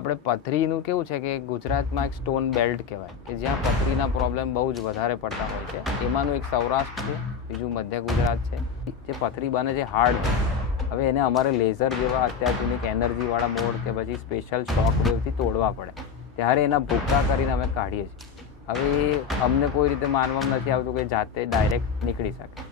આપણે પથરીનું કેવું છે કે ગુજરાતમાં એક સ્ટોન બેલ્ટ કહેવાય કે જ્યાં પથરીના પ્રોબ્લેમ બહુ જ વધારે પડતા હોય છે. એમાંનું એક સૌરાષ્ટ્ર છે, બીજું મધ્ય ગુજરાત છે. જે પથરી બને છે હાર્ડ, હવે એને અમારે લેઝર જેવા અત્યાધુનિક એનર્જીવાળા મોડ કે પછી સ્પેશિયલ શોક વેવથી તોડવા પડે, ત્યારે એના ભૂક્કા કરીને અમે કાઢીએ છીએ. હવે એ અમને કોઈ રીતે માનવામાં નથી આવતું કે જાતે ડાયરેક્ટ નીકળી શકે.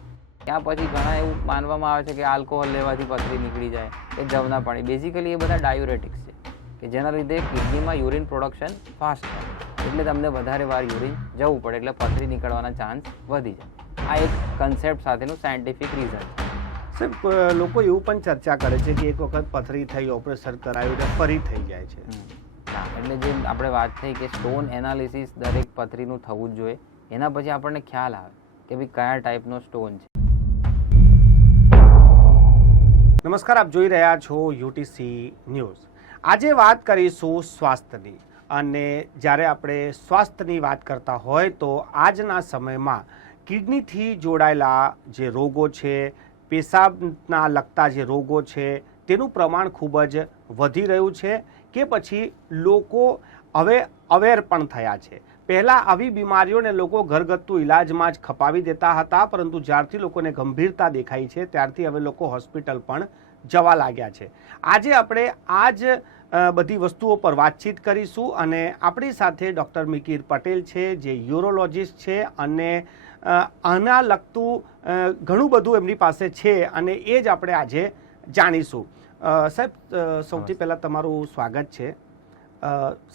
ત્યાં પછી ઘણા એવું માનવામાં આવે છે કે આલ્કોહોલ લેવાથી પથરી નીકળી જાય કે જવના પાણી. બેઝિકલી એ બધા ડાયુરેટિક્સ છે કે જેના લીધે કિડનીમાં યુરિન પ્રોડક્શન ફાસ્ટ થાય, એટલે તમને વધારે વાર યુરિન જવું પડે, એટલે પથરી નીકળવાના ચાન્સ વધી જાય. આ એક કન્સેપ્ટ સાથેનું સાયન્ટિફિક રીઝન છે. સાહેબ, લોકો એવું પણ ચર્ચા કરે છે કે એક વખત પથરી થઈ, ઓપરેશન કરાયું એટલે ફરી થઈ જાય છે. ના, એટલે જેમ આપણે વાત થઈ કે સ્ટોન એનાલિસિસ દરેક પથરીનું થવું જ જોઈએ, એના પછી આપણને ખ્યાલ આવે કે ભાઈ કયા ટાઈપનો સ્ટોન છે. નમસ્કાર, આપ જોઈ રહ્યા છો યુટીસી ન્યૂઝ. આજે વાત કરીશું સ્વાસ્થ્યની, અને જ્યારે આપણે સ્વાસ્થ્યની વાત કરતા હોય તો આજના સમયમાં કિડનીથી જોડાયેલા જે રોગો છે, પેશાબના લગતા જે રોગો છે, તેનું પ્રમાણ ખૂબ જ વધી રહ્યું છે કે પછી લોકો હવે અવેર પણ થયા છે. પહેલાં આવી બીમારીઓને લોકો ઘરગથ્થુ ઇલાજમાં જ ખપાવી દેતા હતા, પરંતુ જ્યારથી લોકોને ગંભીરતા દેખાઈ છે ત્યારથી હવે લોકો હોસ્પિટલ પણ જવા લાગ્યા છે. આજે આપણે આ જ બધી વસ્તુઓ પર વાતચીત કરીશું, અને આપણી સાથે ડૉક્ટર મિકીર પટેલ છે, જે યુરોલોજિસ્ટ છે, અને આના લગતું ઘણું બધું એમની પાસે છે, અને એ જ આપણે આજે જાણીશું. સાહેબ, સૌથી પહેલાં તમારું સ્વાગત છે.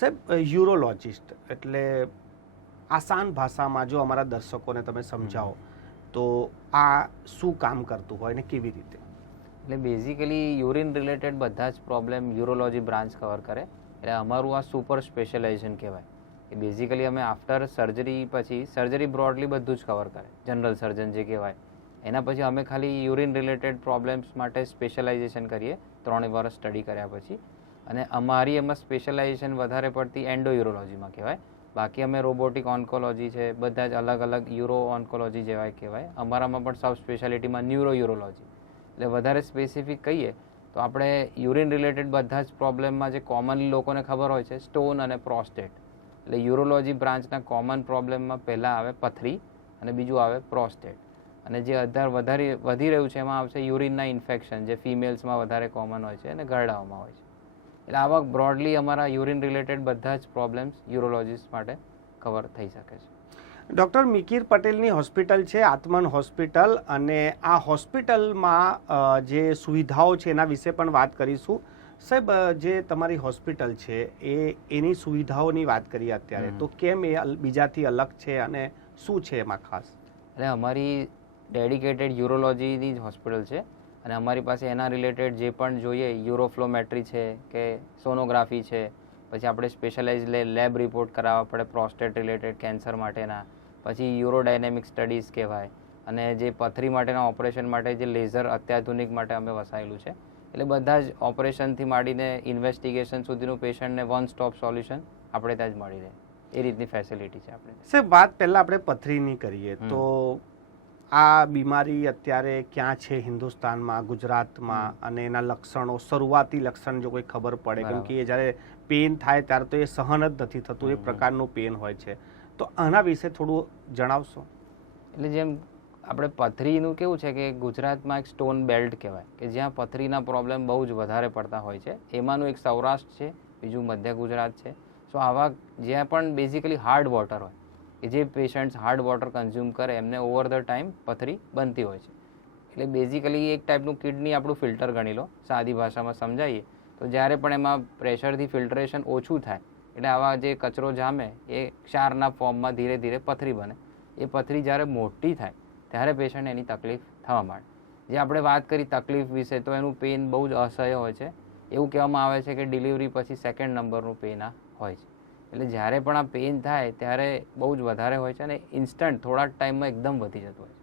સાહેબ, યુરોલોજિસ્ટ એટલે આસાન ભાષામાં જો અમારા દર્શકોને તમે સમજાવો તો આ શું કામ કરતું હોય ને કેવી રીતે? એટલે બેઝિકલી યુરિન રિલેટેડ બધા જ પ્રોબ્લેમ યુરોલોજી બ્રાન્ચ કવર કરે. એટલે અમારું આ સુપર સ્પેશિયલાઇઝેશન કહેવાય કે બેઝિકલી અમે આફ્ટર સર્જરી પછી, સર્જરી બ્રોડલી બધું જ કવર કરે, જનરલ સર્જન જે કહેવાય. એના પછી અમે ખાલી યુરિન રિલેટેડ પ્રોબ્લેમ્સ માટે સ્પેશિયલાઇઝેશન કરીએ 3 વર્ષ સ્ટડી કર્યા પછી. અને અમારી એમાં સ્પેશિયલાઇઝેશન વધારે પડતી એન્ડો યુરોલોજીમાં કહેવાય. બાકી અમે રોબોટિક ઓન્કોલોજી છે, બધા જ અલગ અલગ યુરો ઓન્કોલોજી જેવા કહેવાય. અમારામાં પણ સબ સ્પેશિયાલિટીમાં ન્યુરો યુરોલોજી. એટલે વધારે સ્પેસિફિક કહીએ તો આપણે યુરિન રિલેટેડ બધા જ પ્રોબ્લેમમાં જે કોમનલી લોકોને ખબર હોય છે, સ્ટોન અને પ્રોસ્ટેટ. એટલે યુરોલોજી બ્રાન્ચના કોમન પ્રોબ્લેમમાં પહેલાં આવે પથરી અને બીજું આવે પ્રોસ્ટેટ. અને જે વધારે વધી રહ્યું છે એમાં આવશે યુરિનના ઇન્ફેક્શન, જે ફિમેલ્સમાં વધારે કોમન હોય છે અને ગરડાઓમાં હોય છે. એટલે આવા બ્રોડલી અમારા યુરિન રિલેટેડ બધા જ પ્રોબ્લેમ્સ યુરોલોજીસ્ટ માટે કવર થઈ શકે છે. ડૉક્ટર મિકીર પટેલની હોસ્પિટલ છે આત્મન હોસ્પિટલ, અને આ હોસ્પિટલમાં જે સુવિધાઓ છે એના વિશે પણ વાત કરીશું. સાહેબ, જે તમારી હોસ્પિટલ છે એની સુવિધાઓની વાત કરીએ અત્યારે, તો કેમ એ બીજાથી અલગ છે અને શું છે એમાં ખાસ? એટલે અમારી ડેડિકેટેડ યુરોલોજીની જ હોસ્પિટલ છે, અને અમારી પાસે એના રિલેટેડ જે પણ જોઈએ, યુરોફ્લોમેટ્રી છે કે સોનોગ્રાફી છે, પછી આપણે સ્પેશિયલાઇઝ લેબ રિપોર્ટ કરાવવા પડે પ્રોસ્ટેટ રિલેટેડ કેન્સર માટેના, પછી યુરોડાયનેમિક સ્ટડીઝ કહેવાય, અને જે પથરી માટેના ઓપરેશન માટે જે લેઝર અત્યાધુનિક માટે અમે વસાયેલું છે. એટલે બધા જ ઓપરેશનથી માંડીને ઇન્વેસ્ટિગેશન સુધીનું પેશન્ટને વન સ્ટોપ સોલ્યુશન આપણે ત્યાં જ મળી રહે, એ રીતની ફેસિલિટી છે આપણે. સાહેબ, વાત પહેલાં આપણે પથરીની કરીએ તો આ બીમારી અત્યારે ક્યાં છે હિન્દુસ્તાનમાં, ગુજરાતમાં, અને એના લક્ષણો, શરૂઆતી લક્ષણ જો કોઈ ખબર પડે, કેમ કે એ જ્યારે પેઇન થાય ત્યારે તો એ સહન જ નથી થતું, એ પ્રકારનું પેઇન હોય છે, તો આના વિશે થોડું જણાવશો? એટલે જેમ આપણે પથરીનું કેવું છે કે ગુજરાતમાં એક સ્ટોન બેલ્ટ કહેવાય કે જ્યાં પથરીના પ્રોબ્લેમ બહુ જ વધારે પડતા હોય છે. એમાંનું એક સૌરાષ્ટ્ર છે, બીજું મધ્ય ગુજરાત છે. સો આવા જ્યાં પણ બેઝિકલી હાર્ડ વોટર હોય, કે જે પેશન્ટ્સ હાર્ડ વોટર કન્ઝ્યુમ કરે એમને ઓવર ધ ટાઈમ પથરી બનતી હોય છે. એટલે બેઝિકલી એક ટાઈપનું કિડની આપણું ફિલ્ટર ગણી લો, સાદી ભાષામાં સમજાવીએ તો જ્યારે પણ એમાં પ્રેશરથી ફિલ્ટરેશન ઓછું થાય, એટલે આવા જે કચરો જામે એ ક્ષારના ફોર્મમાં ધીરે ધીરે પથરી બને. એ પથરી જ્યારે મોટી થાય ત્યારે પેશન્ટ એની તકલીફ થવા માંડે. જે આપણે વાત કરી તકલીફ વિશે, તો એનું પેઇન બહુ જ અસહ્ય હોય છે. એવું કહેવામાં આવે છે કે ડિલિવરી પછી 2nd નંબરનું પેઇન આ હોય છે. એટલે જ્યારે પણ આ પેઇન થાય ત્યારે બહુ જ વધારે હોય છે, અને ઇન્સ્ટન્ટ થોડા ટાઈમમાં એકદમ વધી જતું હોય છે.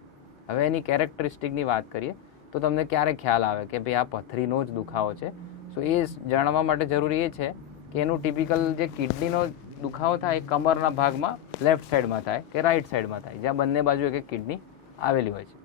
હવે એની કેરેક્ટરિસ્ટિકની વાત કરીએ તો તમને ક્યારે ખ્યાલ આવે કે ભાઈ આ પથરીનો જ દુખાવો છે? સો એ જાણવા માટે જરૂરી એ છે કે એનું ટિપિકલ જે કિડનીનો દુખાવો થાય એ કમરના ભાગમાં લેફ્ટ સાઈડમાં થાય કે રાઈટ સાઈડમાં થાય, જ્યાં બંને બાજુ એક કિડની આવેલી હોય છે.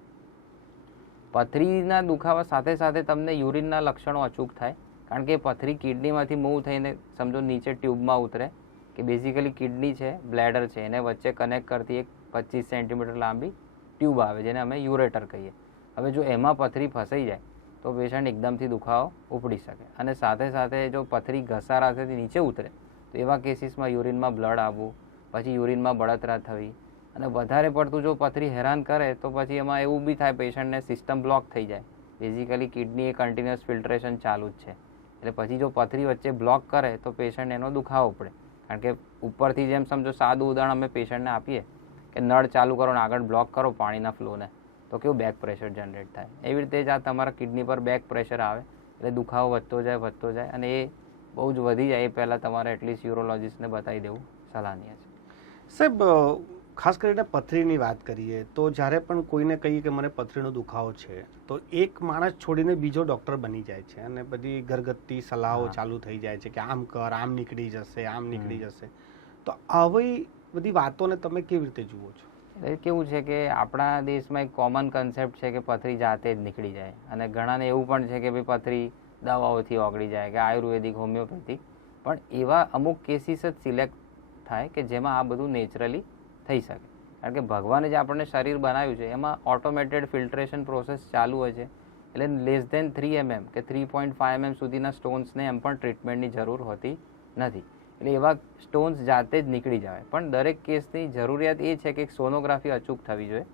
પથરીના દુખાવા સાથે સાથે તમને યુરિનના લક્ષણો અચૂક થાય, કારણ કે પથરી કિડનીમાંથી મૂવ થઈને સમજો નીચે ટ્યુબમાં ઉતરે, કે બેઝિકલી કિડની છે, બ્લેડર છે, એને વચ્ચે કનેક્ટ કરતી એક 25 સેન્ટીમીટર લાંબી ટ્યુબ આવે જેને અમે યુરેટર કહીએ. હવે જો એમાં પથરી ફસાઈ જાય તો પેશન્ટ એકદમથી દુખાવો ઉપડી શકે, અને સાથે સાથે જો પથરી ઘસારાથી નીચે ઉતરે તો એવા કેસીસમાં યુરિનમાં બ્લડ આવવું, પછી યુરિનમાં બળતરા થવી, અને વધારે પડતું જો પથરી હેરાન કરે તો પછી એમાં એવું બી થાય પેશન્ટને સિસ્ટમ બ્લોક થઈ જાય. બેઝિકલી કિડની એ કન્ટિન્યુઅસ ફિલ્ટ્રેશન ચાલુ જ છે, એટલે પછી જો પથરી વચ્ચે બ્લોક કરે તો પેશન્ટ એનો દુખાવો પડે. કારણ કે ઉપરથી જેમ સમજો સાદું ઉદાહરણ અમે પેશન્ટને આપીએ કે નળ ચાલુ કરો ને આગળ બ્લોક કરો પાણીના ફ્લોને, તો કેવું બેક પ્રેશર જનરેટ થાય. એવી રીતે જ આ તમારા કિડની પર બેક પ્રેશર આવે એટલે દુખાવો વધતો જાય, અને એ બહુ જ વધી જાય એ પહેલાં તમારે એટલીસ્ટ યુરોલોજિસ્ટને બતાવી દેવું સલાહનીય છે. સાહેબ, ખાસ કરીને પથરીની વાત કરીએ તો જ્યારે પણ કોઈને કહીએ કે મને પથરીનો દુખાવો છે તો એક માણસ છોડીને બીજો ડૉક્ટર બની જાય છે અને બધી ઘરગથ્થી સલાહો ચાલુ થઈ જાય છે કે આમ કર, આમ નીકળી જશે, આમ નીકળી જશે. તો આવી બધી વાતોને તમે કેવી રીતે જુઓ છો? એ કેવું છે કે આપણા દેશમાં એક કોમન કન્સેપ્ટ છે કે પથરી જાતે જ નીકળી જાય, અને ઘણાને એવું પણ છે કે ભાઈ પથરી દવાઓથી ઓગળી જાય કે આયુર્વેદિક, હોમિયોપેથિક, પણ એવા અમુક કેસીસ જ સિલેક્ટ થાય કે જેમાં આ બધું નેચરલી થઈ શકે. કારણ કે ભગવાને જે આપણને શરીર બનાવ્યું છે એમાં ઓટોમેટેડ ફિલ્ટ્રેશન પ્રોસેસ ચાલુ હોય છે, એટલે લેસ ધેન 3 mm કે 3.5 mm સુધીના સ્ટોન્સને એમ પણ ટ્રીટમેન્ટની જરૂર હોતી નથી. એટલે એવા સ્ટોન્સ જાતે જ નીકળી જાય. પણ દરેક કેસની જરૂરિયાત એ છે કે સોનોગ્રાફી અચૂક થવી જોઈએ,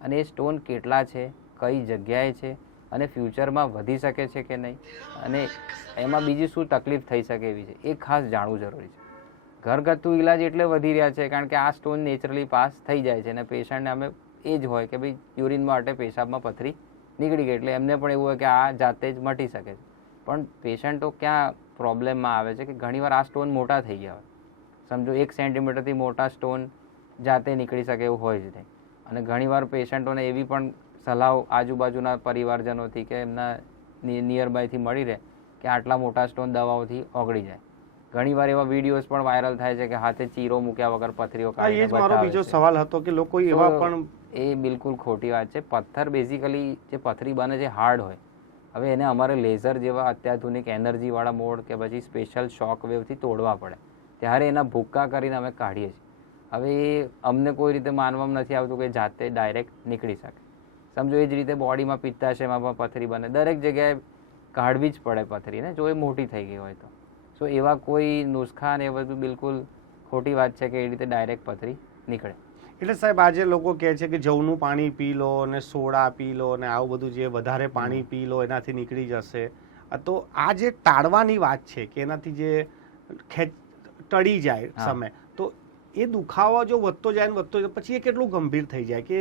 અને એ સ્ટોન કેટલા છે, કઈ જગ્યાએ છે, અને ફ્યુચરમાં વધી શકે છે કે નહીં, અને એમાં બીજી શું તકલીફ થઈ શકે એવી છે એ ખાસ જાણવું જરૂરી છે. ઘરગથ્થુ ઇલાજ એટલે વધી રહ્યા છે કારણ કે આ સ્ટોન નેચરલી પાસ થઈ જાય છે, અને પેશન્ટને અમે એ જ હોય કે ભાઈ યુરિન માટે પેશાબમાં પથરી નીકળી ગઈ એટલે એમને પણ એવું હોય કે આ જાતે જ મટી શકે છે. પણ પેશન્ટો ક્યાં પ્રોબ્લેમમાં આવે છે કે ઘણીવાર આ સ્ટોન મોટા થઈ ગયા હોય, સમજો 1 સેન્ટીમીટરથી મોટા સ્ટોન જાતે નીકળી શકે એવું હોય જ નહીં. અને ઘણીવાર પેશન્ટોને એવી પણ સલાહ આજુબાજુના પરિવારજનોથી કે એમના નિયર બાયથી મળી રહે કે આટલા મોટા સ્ટોન દવાઓથી ઓગળી જાય. ઘણીવાર એવા વિડીયોઝ પણ વાયરલ થાય છે કે હાથે ચીરો મૂક્યા વગર પથરીઓ કાઢીને બતાવે છે. મારો બીજો સવાલ હતો કે લોકો એવા પણ, એ બિલકુલ ખોટી વાત છે. પથ્થર બેઝિકલી જે પથરી બને છે હાર્ડ હોય. હવે એને અમારે લેઝર જેવા અત્યાધુનિક એનર્જીવાળા મોડ કે પછી સ્પેશિયલ શોક વેવથી તોડવા પડે, ત્યારે એના ભૂક્કા કરીને અમે કાઢીએ છીએ. હવે એ અમને કોઈ રીતે માનવામાં નથી આવતું કે જાતે ડાયરેક્ટ નીકળી શકે. સમજો એ જ રીતે બોડીમાં પિત્તાશયમાં પથરી બને, દરેક જગ્યાએ કાઢવી જ પડે પથરીને જો એ મોટી થઈ ગઈ હોય તો. સો એવા કોઈ નુસ્ખા ને એ બધું બિલકુલ ખોટી વાત છે કે એ રીતે ડાયરેક્ટ પથરી નીકળે. એટલે સાહેબ આજે લોકો કહે છે કે જવનું પાણી પી લો અને સોડા પી લો અને આવું બધું જે વધારે પાણી પી લો એનાથી નીકળી જશે. તો આ જે ટાળવાની વાત છે કે એનાથી જે ટળી જાય સમય, તો એ દુખાવો જો વધતો જાય પછી એ કેટલું ગંભીર થઈ જાય કે?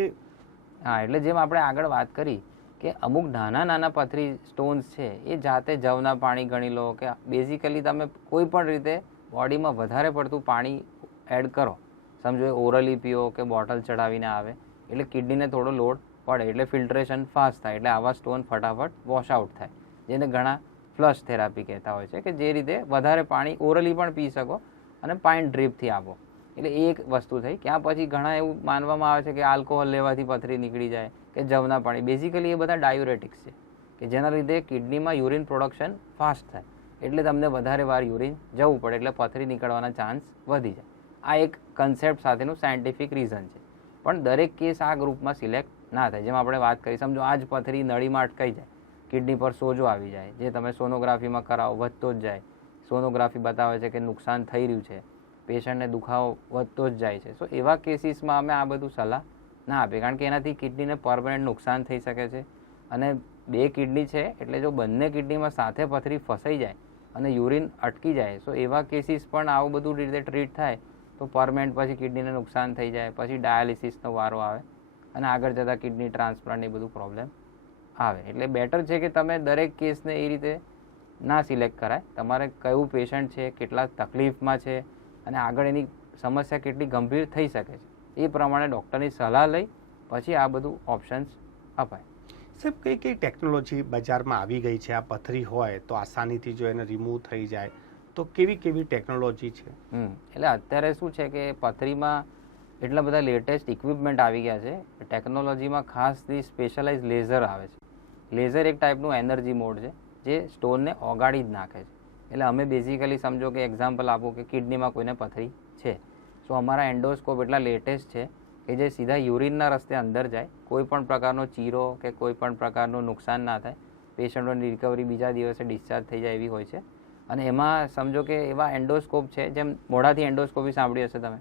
હા, એટલે જેમ આપણે આગળ વાત કરી કે અમુક નાના પથરી સ્ટોન્સ છે એ જાતે જવના પાણી ગણી લો કે બેઝિકલી તમે કોઈ પણ રીતે બોડીમાં વધારે પડતું પાણી એડ કરો, સમજો એ ઓરલી પીઓ કે બોટલ ચડાવીને આવે એટલે કિડનીને થોડો લોડ પડે એટલે ફિલ્ટ્રેશન ફાસ્ટ થાય, એટલે આવા સ્ટોન ફટાફટ વોશ આઉટ થાય, જેને ઘણા ફ્લશ થેરાપી કહેતા હોય છે કે જે રીતે વધારે પાણી ઓરલી પણ પી શકો અને પાઇન્ટ ડ્રીપથી આપો. એટલે એ એક વસ્તુ થઈ. ક્યાં પછી ઘણા એવું માનવામાં આવે છે કે આલ્કોહોલ લેવાથી પથરી નીકળી જાય કે જવના પાણી. બેઝિકલી એ બધા ડાયુરેટિક્સ છે કે જેના લીધે કિડનીમાં યુરિન પ્રોડક્શન ફાસ્ટ થાય, એટલે તમને વધારે વાર યુરિન જવું પડે એટલે પથરી નીકળવાના ચાન્સ વધી જાય. આ એક કન્સેપ્ટ સાથેનું સાયન્ટિફિક રીઝન છે. પણ દરેક કેસ આ ગ્રુપમાં સિલેક્ટ ના થાય. જેમ આપણે વાત કરી, સમજો આ જ પથરી નળીમાં અટકાઈ જાય, કિડની પર સોજો આવી જાય, જે તમે સોનોગ્રાફીમાં કરાવો વધતો જ જાય, સોનોગ્રાફી બતાવે છે કે નુકસાન થઈ રહ્યું છે, પેશન્ટને દુખાવો વધતો જ જાય છે. સો એવા કેસીસમાં અમે આ બધું સલાહ ના આપીએ, કારણ કે એનાથી કિડનીને પરમનન્ટ નુકસાન થઈ શકે છે. અને 2 કિડની છે એટલે જો બંને કિડનીમાં સાથે પથરી ફસાઈ જાય અને યુરિન અટકી જાય, સો એવા કેસીસ પણ આવું બધું રીતે ટ્રીટ થાય તો પરમનન્ટ પછી કિડનીને નુકસાન થઈ જાય, પછી ડાયાલિસિસનો વારો આવે અને આગળ જતાં કિડની ટ્રાન્સપ્લાન્ટ એ બધું પ્રોબ્લેમ આવે. એટલે બેટર છે કે તમે દરેક કેસને એ રીતે ના સિલેક્ટ કરાય. તમારે કયું પેશન્ટ છે, કેટલા તકલીફમાં છે અને આગળ એની સમસ્યા કેટલી ગંભીર થઈ શકે છે એ પ્રમાણે ડૉક્ટરની સલાહ લઈ પછી આ બધું ઓપ્શન્સ અપાય. સાહેબ, કઈ ટેકનોલોજી બજારમાં આવી ગઈ છે? આ પથરી હોય તો આસાનીથી જો એને રિમૂવ થઈ જાય તો કેવી ટેકનોલોજી છે? એટલે અત્યારે શું છે કે પથરીમાં એટલા બધા લેટેસ્ટ ઇક્વિપમેન્ટ આવી ગયા છે. ટેકનોલોજીમાં ખાસ સ્પેશિયલાઇઝ લેઝર આવે છે. લેઝર એક ટાઈપનું એનર્જી મોડ છે જે સ્ટોનને ઓગાળી જ નાખે છે. એટલે અમે બેઝિકલી સમજો કે એક્ઝામ્પલ આપું કે કિડનીમાં કોઈને પથરી છે, સો અમારા એન્ડોસ્કોપ એટલા લેટેસ્ટ છે કે જે સીધા યુરિનના રસ્તે અંદર જાય, કોઈ પણ પ્રકારનો ચીરો કે કોઈ પણ પ્રકારનું નુકસાન ના થાય, પેશન્ટોની રિકવરી બીજા દિવસે ડિસ્ચાર્જ થઈ જાય એવી હોય છે. અને એમાં સમજો કે એવા એન્ડોસ્કોપ છે, જેમ મોઢાથી એન્ડોસ્કોપી સાંભળી હશે તમે,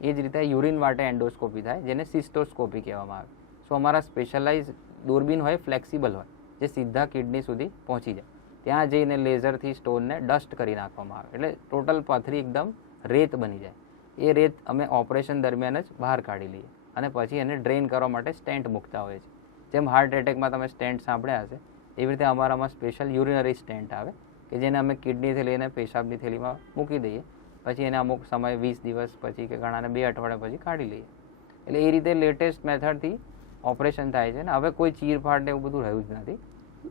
એ જ રીતે યુરિન માટે એન્ડોસ્કોપી થાય, જેને સિસ્ટોસ્કોપી કહેવામાં આવે. સો અમારા સ્પેશિયલાઇઝ દૂરબીન હોય, ફ્લેક્સિબલ હોય, જે સીધા કિડની સુધી પહોંચી જાય. ત્યાં જઈને લેઝરથી સ્ટોનને ડસ્ટ કરી નાખવામાં આવે, એટલે ટોટલ પથરી એકદમ રેત બની જાય. એ રેત અમે ઓપરેશન દરમિયાન જ બહાર કાઢી લઈએ અને પછી એને ડ્રેઇન કરવા માટે સ્ટેન્ટ મૂકતા હોઈએ છીએ. જેમ હાર્ટ એટેકમાં તમે સ્ટેન્ટ સાંભળ્યા હશે, એવી રીતે અમારામાં સ્પેશિયલ યુરિનરી સ્ટેન્ટ આવે કે જેને અમે કિડનીથી લઈને પેશાબની થેલીમાં મૂકી દઈએ, પછી એને અમુક સમય 20 દિવસ પછી કે ઘણાને 2 અઠવાડિયા પછી કાઢી લઈએ. એટલે એ રીતે લેટેસ્ટ મેથડથી ઓપરેશન થાય છે ને હવે કોઈ ચીરફાડ ને એવું બધું રહ્યું જ નથી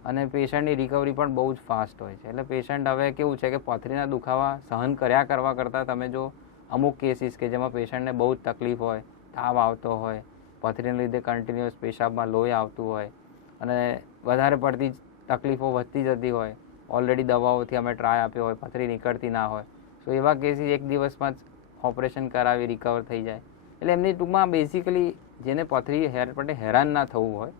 અને પેશન્ટની રિકવરી પણ બહુ જ ફાસ્ટ હોય છે. એટલે પેશન્ટ હવે કેવું છે કે પથરીના દુખાવા સહન કરવા કરતાં તમે જો અમુક કેસીસ કે જેમાં પેશન્ટને બહુ જ તકલીફ હોય, તાવ આવતો હોય, પથરીને લીધે કન્ટિન્યુઅસ પેશાબમાં લોહી આવતું હોય અને વધારે પડતી તકલીફો વધતી જતી હોય, ઓલરેડી દવાઓથી અમે ટ્રાય આપ્યો હોય, પથરી નીકળતી ના હોય, સો એવા કેસીસ એક દિવસમાં જ ઓપરેશન કરાવી રિકવર થઈ જાય. એટલે એમની ટૂંકમાં બેઝિકલી જેને પથરી માટે હેરાન ના થવું હોય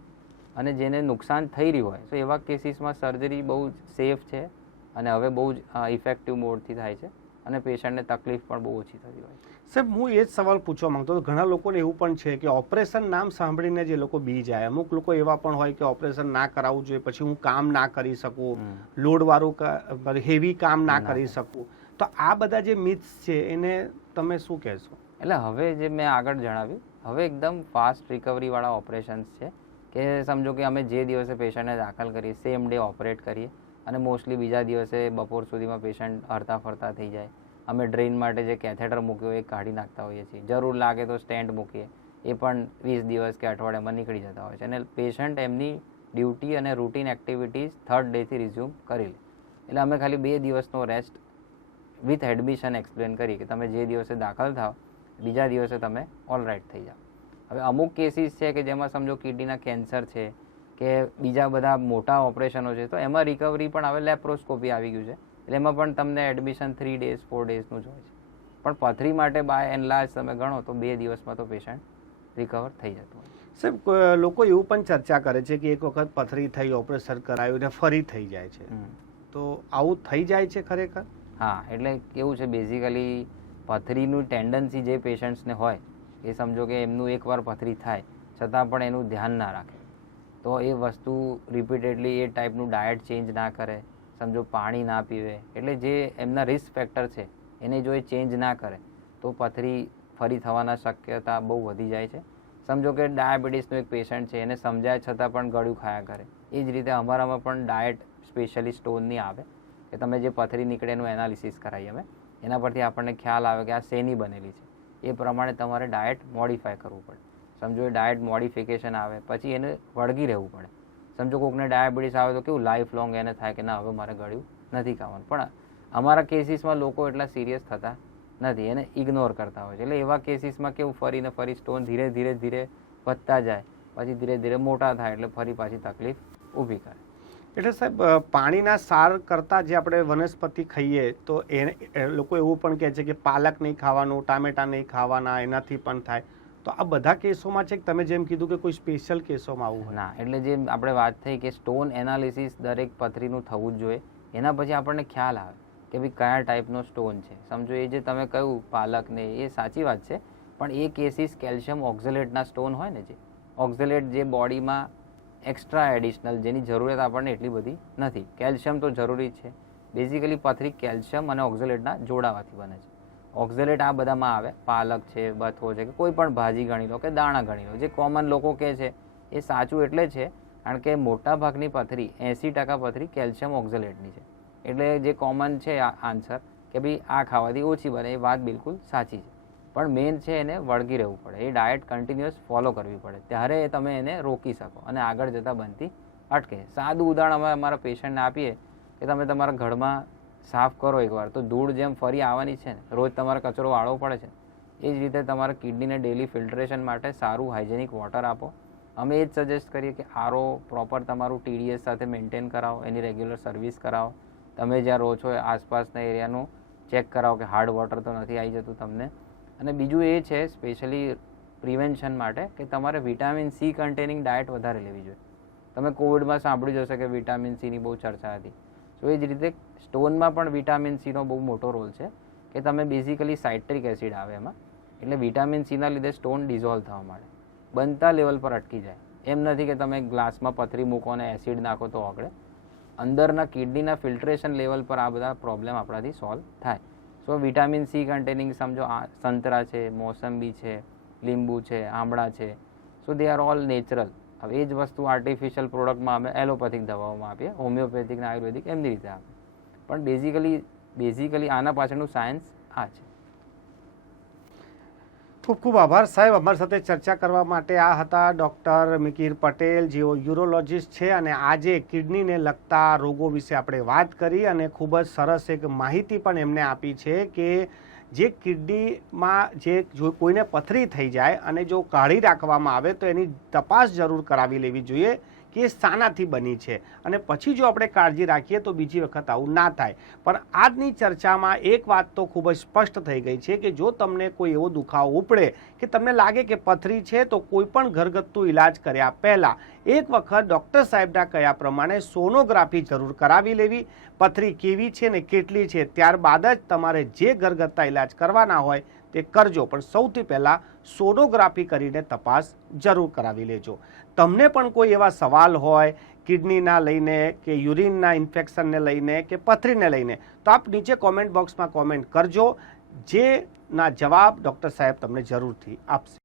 અને જેને નુકસાન થઈ રહ્યું હોય, સો એવા કેસીસમાં સર્જરી બહુ જ સેફ છે અને હવે બહુ જ ઇફેક્ટિવ મોડથી થાય છે અને પેશન્ટને તકલીફ પણ બહુ ઓછી થતી હોય. સાહેબ, હું એ જ સવાલ પૂછવા માંગતો હતો. ઘણા લોકોને એવું પણ છે કે ઓપરેશન નામ સાંભળીને જે લોકો બી જાય, અમુક લોકો એવા પણ હોય કે ઓપરેશન ના કરાવવું જોઈએ, પછી હું કામ ના કરી શકું, લોડવાળું હેવી કામ ના કરી શકું. તો આ બધા જે મિથ્સ છે એને તમે શું કહેશો? એટલે હવે જે મેં આગળ જણાવ્યું, હવે એકદમ ફાસ્ટ રિકવરીવાળા ઓપરેશન્સ છે કે સમજો કે અમે જે દિવસે પેશન્ટને દાખલ કરીએ સેમ ડે ઓપરેટ કરીએ અને મોસ્ટલી બીજા દિવસે બપોર સુધીમાં પેશન્ટ હરતા ફરતા થઈ જાય. અમે ડ્રેઇન માટે જે કેથેટર મૂક્યો એ કાઢી નાખતા હોઈએ છીએ, જરૂર લાગે તો સ્ટેન્ટ મૂકીએ, એ પણ 20 દિવસ કે અઠવાડિયામાં નીકળી જતા હોય છે અને પેશન્ટ એમની ડ્યુટી અને રૂટીન એક્ટિવિટીઝ 3rd ડેથી રિઝ્યુમ કરી લે. એટલે અમે ખાલી 2 દિવસનો રેસ્ટ વિથ એડમિશન એક્સપ્લેન કરીએ કે તમે જે દિવસે દાખલ થાવ બીજા દિવસે તમે ઓલરાઇટ થઈ જાઓ. હવે અમુક કેસીસ છે કે જેમાં સમજો કિડનીના કેન્સર છે કે બીજા બધા મોટા ઓપરેશનો છે, તો એમાં રિકવરી પણ હવે લેપ્રોસ્કોપી આવી ગયું છે, એટલે એમાં પણ તમને એડમિશન 3 days 4 daysનું જ હોય છે. પણ પથરી માટે બાય એન્ડ લાર્જ તમે ગણો તો 2 દિવસમાં તો પેશન્ટ રિકવર થઈ જતું હોય. સાહેબ, લોકો એવું પણ ચર્ચા કરે છે કે એક વખત પથરી થઈ, ઓપરેશન કરાયું ને ફરી થઈ જાય છે, તો આવું થઈ જાય છે ખરેખર? હા, એટલે કેવું છે બેઝિકલી પથરીનું ટેન્ડન્સી જે પેશન્ટ્સને હોય એ સમજો કે એમનું એકવાર પથરી થાય છતાં પણ એનું ધ્યાન ના રાખે, તો એ વસ્તુ રિપીટેડલી એ ટાઈપનું ડાયટ ચેન્જ ના કરે, સમજો પાણી ના પીવે, એટલે જે એમના રિસ્ક ફેક્ટર છે એને જો એ ચેન્જ ના કરે તો પથરી ફરી થવાના શક્યતા બહુ વધી જાય છે. સમજો કે ડાયાબિટીસનું એક પેશન્ટ છે, એને સમજાય છતાં પણ ગળ્યું ખાયા કરે, એ જ રીતે અમારામાં પણ ડાયટ સ્પેશિયલી સ્ટોનની આવે કે તમે જે પથરી નીકળે એનું એનાલિસિસ કરાવીએ અમે, એના પરથી આપણને ખ્યાલ આવે કે આ શેની બનેલી છે, એ પ્રમાણે તમારે ડાયટ મોડિફાય કરવું પડે. સમજો એ ડાયટ મોડિફિકેશન આવે પછી એને વળગી રહેવું પડે. સમજો કોઈકને ડાયાબિટીસ આવે તો કેવું લાઈફ લોંગ એને થાય કે ના હવે મારે ગળ્યું નથી ખાવાનું, પણ અમારા કેસીસમાં લોકો એટલા સિરિયસ થતા નથી, એને ઇગ્નોર કરતા હોય છે. એટલે એવા કેસીસમાં કેવું ફરીને ફરી સ્ટોન ધીરે ધીરે વધતા જાય, પછી ધીરે ધીરે મોટા થાય એટલે ફરી પાછી તકલીફ ઊભી કરે. એટલે સાહેબ, પાણીના સાર કરતાં જે આપણે વનસ્પતિ ખાઈએ તો એ લોકો એવું પણ કહે છે કે પાલક નહીં ખાવાનું, ટામેટા નહીં ખાવાના, એનાથી પણ થાય. તો આ બધા કેસોમાં છે કે તમે જેમ કીધું કે કોઈ સ્પેશિયલ કેસોમાં આવું ના? એટલે જે આપણે વાત થઈ કે સ્ટોન એનાલિસિસ દરેક પથરીનું થવું જ જોઈએ, એના પછી આપણને ખ્યાલ આવે કે ભાઈ કયા ટાઈપનો સ્ટોન છે. સમજો એ જે તમે કહ્યું પાલકને, એ સાચી વાત છે, પણ એ કેસીસ કેલ્શિયમ ઓક્ઝેલેટના સ્ટોન હોય ને, જે ઓક્ઝેલેટ જે બોડીમાં એક્સ્ટ્રા એડિશનલ જેની જરૂરિયાત આપણને એટલી બધી નથી. કેલ્શિયમ તો જરૂરી છે, બેઝિકલી પથરી કેલ્શિયમ અને ઓક્ઝેલેટના જોડાવાથી બને છે. ઓક્ઝેલેટ આ બધામાં આવે, પાલક છે, બથો છે, કે કોઈ પણ ભાજી ગણી લો કે દાણા ગણી લો, જે કોમન લોકો કહે છે એ સાચું એટલે છે કારણ કે મોટા ભાગની પથરી 80% પથરી કેલ્શિયમ ઓક્ઝેલેટની છે. એટલે જે કોમન છે આન્સર કે ભાઈ આ ખાવાથી ઓછી બને, એ વાત બિલકુલ સાચી છે, પણ મેઇન છે એને વળગી રહેવું પડે, એ ડાયટ કન્ટિન્યુઅસ ફોલો કરવી પડે, ત્યારે તમે એને રોકી શકો અને આગળ જતાં બનતી અટકે. સાદું ઉદાહરણ અમે અમારા પેશન્ટને આપીએ કે તમે તમારા ઘરમાં સાફ કરો એકવાર તો ધૂળ જેમ ફરી આવવાની છે ને, રોજ તમારે કચરો વાળવો પડે છે, એ જ રીતે તમારા કિડનીને ડેલી ફિલ્ટરેશન માટે સારું હાઇજેનિક વોટર આપો. અમે એ જ સજેસ્ટ કરીએ કે આરઓ પ્રોપર તમારું TDS સાથે મેન્ટેન કરાવો, એની રેગ્યુલર સર્વિસ કરાવો. તમે જ્યાં રહો છો એ આસપાસના એરિયાનું ચેક કરાવો કે હાર્ડ વોટર તો નથી આવી જતું તમને. અને બીજું એ છે સ્પેશિયલી પ્રિવેન્શન માટે કે તમારે વિટામિન C કન્ટેનિંગ ડાયટ વધારે લેવી જોઈએ. તમે કોવિડમાં સાંભળ્યું જશે કે વિટામિન Cની બહુ ચર્ચા હતી. તો એ જ રીતે સ્ટોનમાં પણ વિટામિન Cનો બહુ મોટો રોલ છે કે તમે બેઝિકલી સાઇટ્રિક એસિડ આવે એમાં, એટલે વિટામિન Cના લીધે સ્ટોન ડિઝોલ્વ થવા માંડે, બનતા લેવલ પર અટકી જાય. એમ નથી કે તમે ગ્લાસમાં પથરી મૂકો અને એસિડ નાખો તો ઓગળે. અંદરના કિડનીના ફિલ્ટ્રેશન લેવલ પર આ બધા પ્રોબ્લેમ આપણાથી સોલ્વ થાય. સો વિટામિન C કન્ટેનિંગ સમજો સંતરા છે, મોસંબી છે, લીંબુ છે, આમળા છે, સો દે આર ઓલ નેચરલ. હવે એ જ વસ્તુ આર્ટિફિશિયલ પ્રોડક્ટમાં અમે એલોપેથિક દવાઓમાં આપીએ, હોમિયોપેથિક અને આયુર્વેદિક એમની રીતે આપીએ. પણ બેઝિકલી આના પાછળનું સાયન્સ આ છે. ખૂબ ખૂબ આભાર સાહેબ. અમારી સાથે ચર્ચા કરવા માટે આ હતા ડૉક્ટર મિકીર પટેલ, જેઓ યુરોલોજિસ્ટ છે, અને આજે કિડનીને લગતા રોગો વિશે આપણે વાત કરી અને ખૂબ જ સરસ એક માહિતી પણ એમને આપી છે કે જે કિડનીમાં જો કોઈને પથરી થઈ જાય અને જો કાઢી રાખવામાં આવે તો એની તપાસ જરૂર કરાવી લેવી જોઈએ કે શાનાથી બની છે, અને પછી જો આપણે કાળજી રાખીએ તો બીજી વખત આવું ના થાય. પણ આજની ચર્ચામાં એક વાત તો ખૂબ જ સ્પષ્ટ થઈ ગઈ છે કે જો તમને કોઈ એવો દુખાવો ઉપડે કે તમને લાગે કે પથરી છે તો કોઈ પણ ઘરગથ્થુ ઇલાજ કર્યા પહેલાં એક વખત ડૉક્ટર સાહેબના કહ્યા પ્રમાણે સોનોગ્રાફી જરૂર કરાવી લેવી. પથરી કેવી છે ને કેટલી છે ત્યારબાદ જ તમારે જે ઘરગથ્થા ઇલાજ કરવાના હોય તે કરજો, પણ સૌથી પહેલાં સોનોગ્રાફી કરીને તપાસ જરૂર કરાવી લેજો. તમને પણ કોઈ એવા સવાલ હોય કિડનીના લઈને કે યુરિનના ઇન્ફેક્શનને લઈને કે પથરીને લઈને તો આપ નીચે કોમેન્ટ બોક્સમાં કોમેન્ટ કરજો, જેના જવાબ ડૉક્ટર સાહેબ તમને જરૂરથી આપશે.